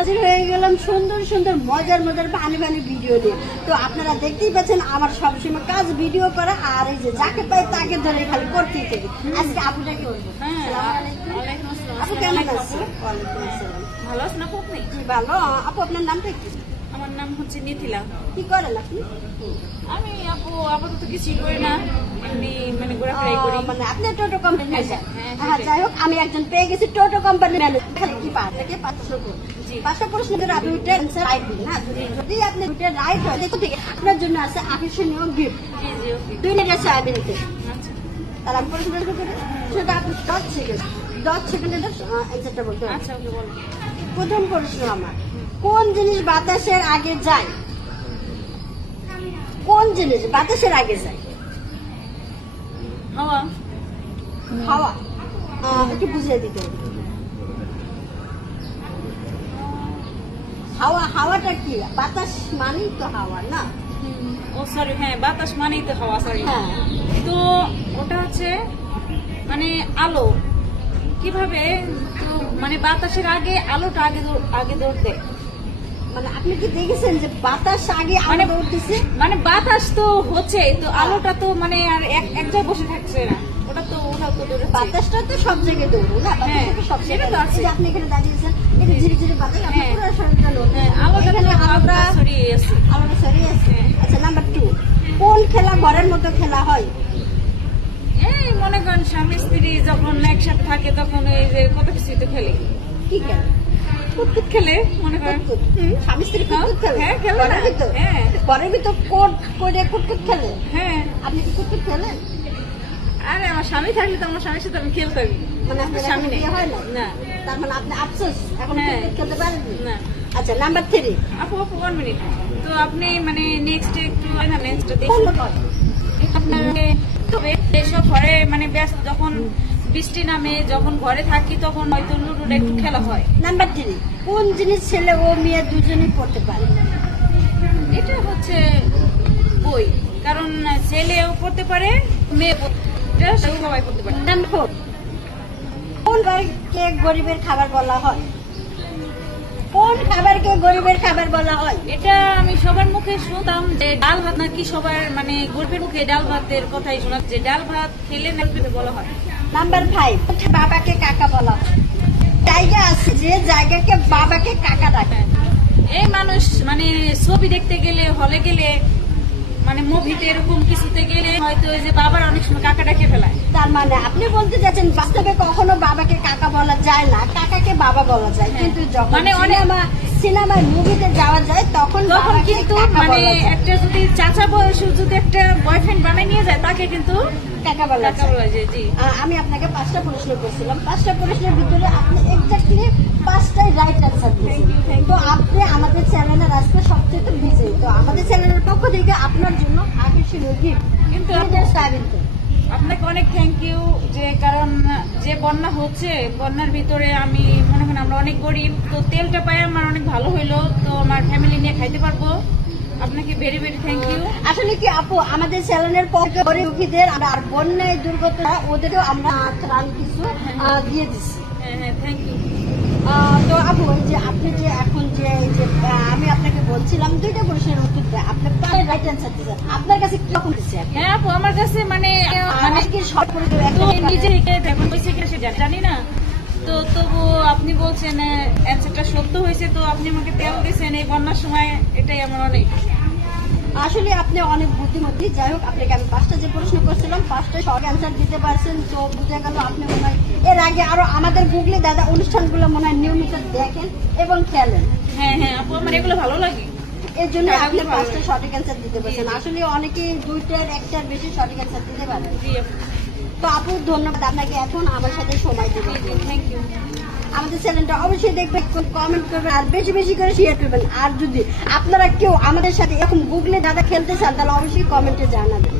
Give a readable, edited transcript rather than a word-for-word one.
হাজির হয়ে গেলাম সুন্দর সুন্দর মজার মজার ফানি ফানি ভিডিও নিয়ে। তো আপনারা দেখতেই পাচ্ছেন আমার সবসময় কাজ ভিডিও করা, আর এই যে যাকে পাই তাকে ধরে খালি করতেই থাকি। আজকে আপুটাকে বলবো। আপু কেমন আছেন? ওয়ালাইকুম আসসালাম। ভালো আছেন আপু? আপনি? জি ভালো। আপু আপনার নামটা কি? আমার নাম হচ্ছে মিথিলা। কি করেন আপনি? আমি আপু আপাতত কিছুই করি না, এমনি মানে ঘোরাফেরাই করি। মানে আপনি টোটো কোম্পানি? হ্যাঁ, যাই হোক, আমি একজন পেয়ে গেছি টোটো কোম্পানি ম্যানেজার। খালি কি পাঠাকে 500 জি। 500 প্রশ্ন ধরে আপনি উঠে অ্যান্সার রাইট দিন না। যদি আপনি উঠে রাইট হয় দেখো ঠিক আপনার জন্য আছে আকর্ষণীয় গিফট। জি জি ওকে। 2 মিনিট সয়াবিনতে। আচ্ছা তাহলে আমি প্রশ্ন শুরু করি। সেটা আপনি 10 সেকেন্ডের অ্যান্সারটা বলতে হবে। আচ্ছা ওকে বলো। প্রথম প্রশ্ন আমার, কোন জিনিস বাতাসের আগে যায়? কোন জিনিস বাতাসের আগে যায়? হাওয়া। হাওয়া। একটু বুঝিয়ে দিতে হবে। হাওয়াটা কি? বাতাস মানেই তো হাওয়া না? ও সরি, হ্যাঁ বাতাস মানেই তো হাওয়া, সরি। হ্যাঁ। তো ওটা হচ্ছে মানে আলো। কিভাবে? তো মানে বাতাসের আগে আলোটা আগে দৌড় দেয়। মানে আপনি কি দেখেছেন যে বাতাস আগে মানে দৌড়তেছে? মানে বাতাস তো হচ্ছে, তো আলোটা তো মানে আর এক জায়গায় বসে থাকছে না, ওটাও তো দৌড়াচ্ছে। বাতাসটা তো সব জায়গায় দৌড়ো না? হ্যাঁ, বাতাসটা তো সব সেটা জায়গায় তো আছে। এই যে আপনি এখানে দাঁড়িয়েছেন, এটা ঝিরি ঝিরি বাতাস, আপনার হ্যাঁ। পুরো শরীরটা নড়ছে। হ্যাঁ, আলোটা এখানে তো আলোটা ছড়িয়ে আছে। আলোটা ছড়িয়ে আছে। হ্যাঁ। আচ্ছা, নাম্বার 2, কোন খেলা ঘরের মতো খেলা হয়? এই মনে করেন স্বামী স্ত্রী যখন একসাথে থাকে তখন এই যে কত কিছু তো খেলে। কি খেলা? কুতকুত খেলে মনে করেন। স্বামী স্ত্রী কুতকুত খেলে? হ্যাঁ, খেলে না? ঘরের ভিতর? হ্যাঁ। ঘরের ভিতর কোট করে কুতকুত খেলে? হ্যাঁ। আপনি কি কুতকুত খেলেন? আরে আমার স্বামী থাকলে তো আমার স্বামীর সাথে আমি খেলতাম। মানে আপনার স্বামী এখনো নেই। বিয়ে হয় না? না তার মানে আপনি আফসোস এখন হ্যাঁ। কুতকুত খেলতে পারেননি? না। আচ্ছা, নাম্বার 3, আপু 1 মিনিট। তো আপনি মানে নেক্সট একটু নেক্সট কোন দেখুন আপনার তবে এসব ঘরে মানে ব্যস্ত, যখন বৃষ্টি নামে যখন ঘরে থাকি তখন হয়তো লুডোটা একটু খেলা হয়। নাম্বার 3, কোন জিনিস ছেলে ও মেয়ে দুজনেই পড়তে পারে? এটা হচ্ছে বই, কারণ ছেলেও পড়তে পারে, মেয়ে সবাই পড়তে পারে। নাম্বার 4, কোন খাবারকে গরিবের খাবার বলা হয়? কোন খাবারকে গরিবের খাবার বলা হয়? এটা আমি সবার মুখে শুনতাম যে ডাল ভাত নাকি সবার মানে গরিবের মুখে ডাল ভাতের কথাই শোনা, যে ডাল ভাত খেলে নাকি বলা হয়। নাম্বার 5, বাবাকে কাকা বলা হয়। জায়গা আছে যে জায়গাকে বাবাকে কাকা ডাকে। এই মানুষ মানে ছবি দেখতে গেলে, হলে গেলে, মানে মুভিতে এরকম কিছুতে গেলে হয়তো ওই যে বাবার অনেক সময় কাকা ডাকে ফেলায়। তার মানে আপনি বলতে যাচ্ছেন বাস্তবে কখনো বাবাকে কাকা বলা যায় না, কাকাকে বাবা বলা যায়। কিন্তু যখন মানে সিনেমায় মুভিতে যাওয়া যায় তখন কিন্তু মানে একটা যদি চাচা বয়স যদি একটা বয়ফ্রেন্ড বানাই নিয়ে যায় তাকে কিন্তু কাকা বলা যায়। জি। আমি আপনাকে 5টা প্রশ্ন করছিলাম, 5টা প্রশ্নের ভিতরে আপনি এক্স্যাক্টলি 5টাই রাইট অ্যান্সার দিয়েছেন। তো আপনি আমাদের চ্যানেলের আজকে সবচেয়ে বিজয়ী। তো আমাদের চ্যানেলের পক্ষ থেকে আপনার জন্য আকর্ষণীয় গিফট। কিন্তু আপনাকে অনেক থ্যাংক ইউ, যে কারণ যে বন্যা হচ্ছে, বন্যার ভিতরে আমি মনে করেন আমরা অনেক গরিব, তো তেলটা পাই আমার অনেক ভালো হইলো, তো আমার ফ্যামিলি নিয়ে খাইতে পারবো। আপনাকে ভেরি ভেরি থ্যাংক ইউ। আসলে কি আপু, আমাদের চ্যানেলের পক্ষে গরিব দুঃখীদের আর বন্যায় দুর্গতরা ওদেরও আমরা ত্রাণ কিছু দিয়ে দিচ্ছি। হ্যাঁ হ্যাঁ, থ্যাংক ইউ। তো আপু, ওই যে আপনি যে এখন যে আমি আপনাকে বলছিলাম 2টা প্রশ্নের উত্তর দেয়, আপনি প্রায় রাইট অ্যান্সার দিচ্ছেন। আপনার কাছে কিরকম দিচ্ছে? হ্যাঁ আপু, আমার কাছে মানে কি শর্ট করে নিজে এখন হয়েছে কিনা সে জানি না, তো তবু আপনি বলছেন অ্যান্সারটা সত্য হয়েছে, তো আপনি আমাকে তেল দিয়েছেন এই বন্যার সময়, এটাই আমার অনেক। আসলে আপনি অনেক বুদ্ধিমতী। যাই হোক, আপনাকে আমি 5টা যে প্রশ্ন করছিলাম 5টাই শর্ট অ্যান্সার দিতে পারছেন। তো বুঝে গেল আপনি মনে হয় এর আগে আরো আমাদের গুগলি দাদা অনুষ্ঠানগুলো মনে হয় নিয়মিত দেখেন এবং খেলেন। হ্যাঁ হ্যাঁ আপু, আমার এগুলো ভালো লাগে, এর জন্য আপনি 5টা সঠিক অ্যান্সার দিতে পারছেন। আসলে অনেকেই 2টার 1টার বেশি সঠিক অ্যান্সার দিতে পারেন। জি আপু। তো আপু ধন্যবাদ আপনাকে, এখন আমার সাথে সময় দেবেন। জি থ্যাংক ইউ। আমাদের চ্যানেলটা অবশ্যই দেখবেন, কমেন্ট করবেন আর বেশি বেশি করে শেয়ার করবেন। আর যদি আপনারা কেউ আমাদের সাথে এরকম গুগলে দাদা খেলতে চান তাহলে অবশ্যই কমেন্টে জানাবেন।